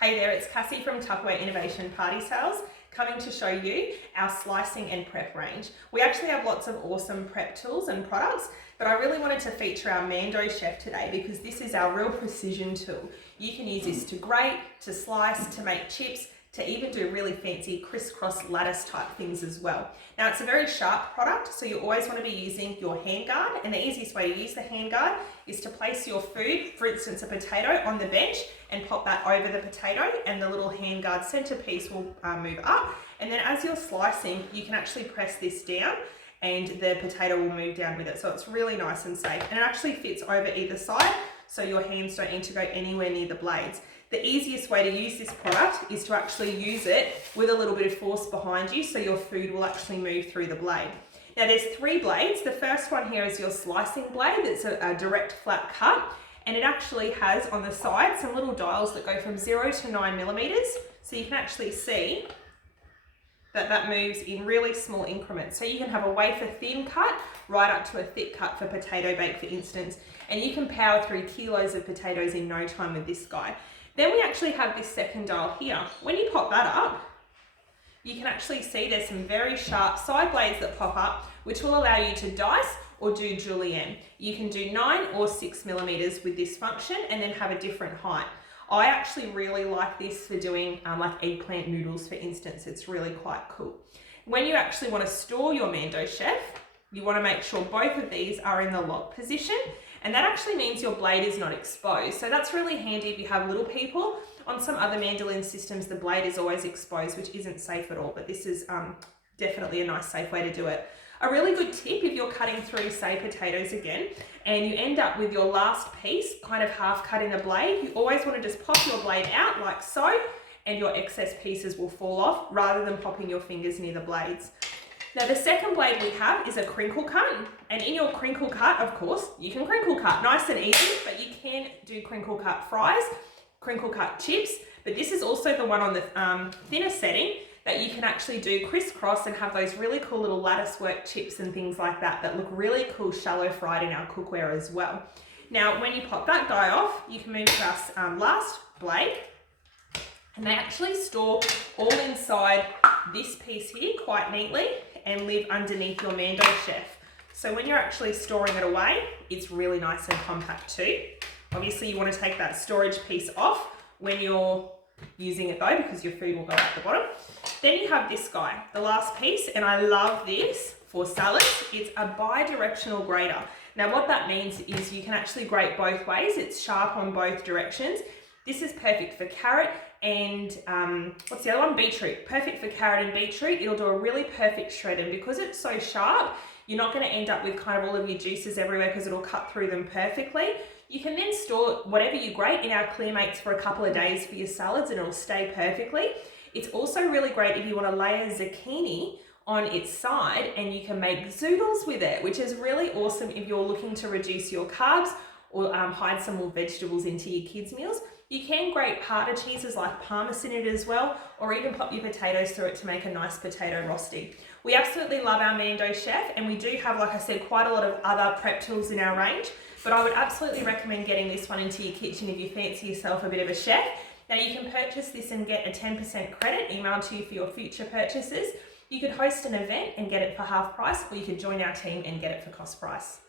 Hey there, it's Cassie from Tupperware Innovation Party Sales, coming to show you our slicing and prep range. We actually have lots of awesome prep tools and products, but I really wanted to feature our Mandochef today because this is our real precision tool. You can use this to grate, to slice, to make chips, to even do really fancy crisscross lattice type things as well. Now it's a very sharp product, so you always want to be using your handguard, and the easiest way to use the handguard is to place your food, for instance a potato, on the bench and pop that over the potato, and the little handguard centerpiece will move up, and then as you're slicing you can actually press this down and the potato will move down with it. So it's really nice and safe, and it actually fits over either side so your hands don't need to go anywhere near the blades. The easiest way to use this product is to actually use it with a little bit of force behind you so your food will actually move through the blade. Now there's 3 blades. The first one here is your slicing blade. It's a direct flat cut, and it actually has on the side some little dials that go from 0 to 9 millimeters. So you can actually see that that moves in really small increments. So you can have a wafer thin cut right up to a thick cut for potato bake, for instance, and you can power through kilos of potatoes in no time with this guy. Then we actually have this second dial here. When you pop that up, you can actually see there's some very sharp side blades that pop up, which will allow you to dice or do julienne. You can do 9 or 6 millimeters with this function and then have a different height. I actually really like this for doing like eggplant noodles, for instance. It's really quite cool. When you actually want to store your Mandochef, you want to make sure both of these are in the lock position, and that actually means your blade is not exposed. So that's really handy if you have little people. On some other mandolin systems, the blade is always exposed, which isn't safe at all, but this is definitely a nice, safe way to do it. A really good tip if you're cutting through, say, potatoes again, and you end up with your last piece kind of half cut in the blade, you always want to just pop your blade out like so, and your excess pieces will fall off rather than popping your fingers near the blades. Now the second blade we have is a crinkle cut, and in your crinkle cut, of course, you can crinkle cut, nice and easy, but you can do crinkle cut fries, crinkle cut chips, but this is also the one on the thinner setting that you can actually do crisscross and have those really cool little lattice work chips and things like that that look really cool shallow fried in our cookware as well. Now when you pop that guy off, you can move to our last blade, and they actually store all inside this piece here quite neatly and live underneath your Mandochef. So when you're actually storing it away, it's really nice and compact too. Obviously you want to take that storage piece off when you're using it though, because your food will go out the bottom. Then you have this guy, the last piece, and I love this for salads. It's a bi-directional grater. Now what that means is you can actually grate both ways. It's sharp on both directions. This is perfect for carrot and what's the other one? Beetroot. Perfect for carrot and beetroot. It'll do a really perfect shred, and because it's so sharp, you're not going to end up with kind of all of your juices everywhere because it'll cut through them perfectly. You can then store whatever you grate in our Clearmates for a couple of days for your salads and it'll stay perfectly. It's also really great if you want to layer zucchini on its side, and you can make zoodles with it, which is really awesome if you're looking to reduce your carbs or hide some more vegetables into your kids' meals. You can grate harder cheeses like parmesan in it as well, or even pop your potatoes through it to make a nice potato rosti. We absolutely love our Mandochef, and we do have, like I said, quite a lot of other prep tools in our range, but I would absolutely recommend getting this one into your kitchen if you fancy yourself a bit of a chef. Now you can purchase this and get a 10% credit emailed to you for your future purchases. You could host an event and get it for half price, or you could join our team and get it for cost price.